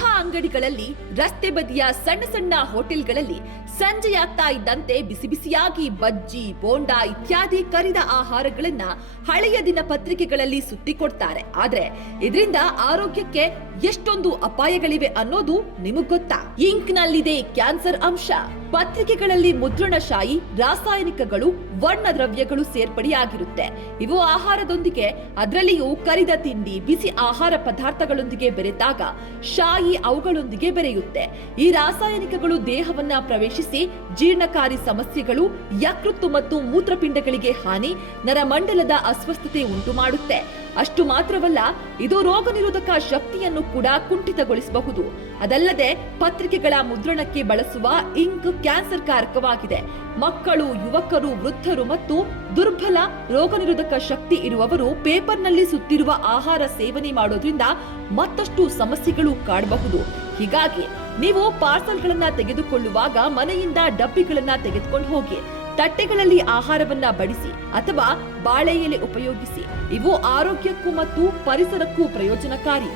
ಚಹಾ ಅಂಗಡಿಗಳಲ್ಲಿ, ರಸ್ತೆ ಬದಿಯ ಸಣ್ಣ ಸಣ್ಣ ಹೋಟೆಲ್ಗಳಲ್ಲಿ ಸಂಜೆಯಾಗ್ತಾ ಇದ್ದಂತೆ ಬಿಸಿ ಬಿಸಿಯಾಗಿ ಬಜ್ಜಿ, ಬೋಂಡಾ ಇತ್ಯಾದಿ ಕರಿದ ಆಹಾರಗಳನ್ನ ಹಳೆಯ ದಿನ ಪತ್ರಿಕೆಗಳಲ್ಲಿ ಸುತ್ತಿಕೊಡ್ತಾರೆ. ಆದ್ರೆ ಇದರಿಂದ ಆರೋಗ್ಯಕ್ಕೆ ಎಷ್ಟೊಂದು ಅಪಾಯಗಳಿವೆ ಅನ್ನೋದು ನಿಮಗ್ ಗೊತ್ತಾ? ಇಂಕ್ ನಲ್ಲಿದೆ ಕ್ಯಾನ್ಸರ್ ಅಂಶ. ಪತ್ರಿಕೆಗಳಲ್ಲಿ ಮುದ್ರಣಶಾಹಿ, ರಾಸಾಯನಿಕಗಳು, ವರ್ಣದ್ರವ್ಯಗಳು ಸೇರ್ಪಡೆಯಾಗಿರುತ್ತೆ. ಇವು ಆಹಾರದೊಂದಿಗೆ, ಅದರಲ್ಲಿಯೂ ಕರಿದ ತಿಂಡಿ, ಬಿಸಿ ಆಹಾರ ಪದಾರ್ಥಗಳೊಂದಿಗೆ ಬೆರೆತಾಗ ಶಾಯಿ ಅವುಗಳೊಂದಿಗೆ ಬೆರೆಯುತ್ತೆ. ಈ ರಾಸಾಯನಿಕಗಳು ದೇಹವನ್ನ ಪ್ರವೇಶಿಸಿ ಜೀರ್ಣಕಾರಿ ಸಮಸ್ಯೆಗಳು, ಯಕೃತ್ತು ಮತ್ತು ಮೂತ್ರಪಿಂಡಗಳಿಗೆ ಹಾನಿ, ನರಮಂಡಲದ ಅಸ್ವಸ್ಥತೆ ಉಂಟು ಮಾಡುತ್ತೆ. ಅಷ್ಟು ಮಾತ್ರವಲ್ಲ, ಇದು ರೋಗ ನಿರೋಧಕ ಶಕ್ತಿಯನ್ನು ಕೂಡ ಕುಂಠಿತಗೊಳಿಸಬಹುದು. ಅದಲ್ಲದೆ ಪತ್ರಿಕೆಗಳ ಮುದ್ರಣಕ್ಕೆ ಬಳಸುವ ಇಂಕ್ ಕ್ಯಾನ್ಸರ್ ಕಾರಕವಾಗಿದೆ. ಮಕ್ಕಳು, ಯುವಕರು, ವೃದ್ಧರು ಮತ್ತು ದುರ್ಬಲ ರೋಗ ನಿರೋಧಕ ಶಕ್ತಿ ಇರುವವರು ಪೇಪರ್ನಲ್ಲಿ ಸುತ್ತಿರುವ ಆಹಾರ ಸೇವನೆ ಮಾಡೋದ್ರಿಂದ ಮತ್ತಷ್ಟು ಸಮಸ್ಯೆಗಳು ಕಾಡಬಹುದು. ಹೀಗಾಗಿ ನೀವು ಪಾರ್ಸಲ್ಗಳನ್ನ ತೆಗೆದುಕೊಳ್ಳುವಾಗ ಮನೆಯಿಂದ ಡಬ್ಬಿಗಳನ್ನ ತೆಗೆದುಕೊಂಡು ಹೋಗಿ. ತಟ್ಟೆಗಳಲ್ಲಿ ಆಹಾರವನ್ನ ಬಡಿಸಿ ಅಥವಾ ಬಾಳೆ ಎಲೆ ಉಪಯೋಗಿಸಿ. ಇವು ಆರೋಗ್ಯಕ್ಕೂ ಮತ್ತು ಪರಿಸರಕ್ಕೂ ಪ್ರಯೋಜನಕಾರಿ.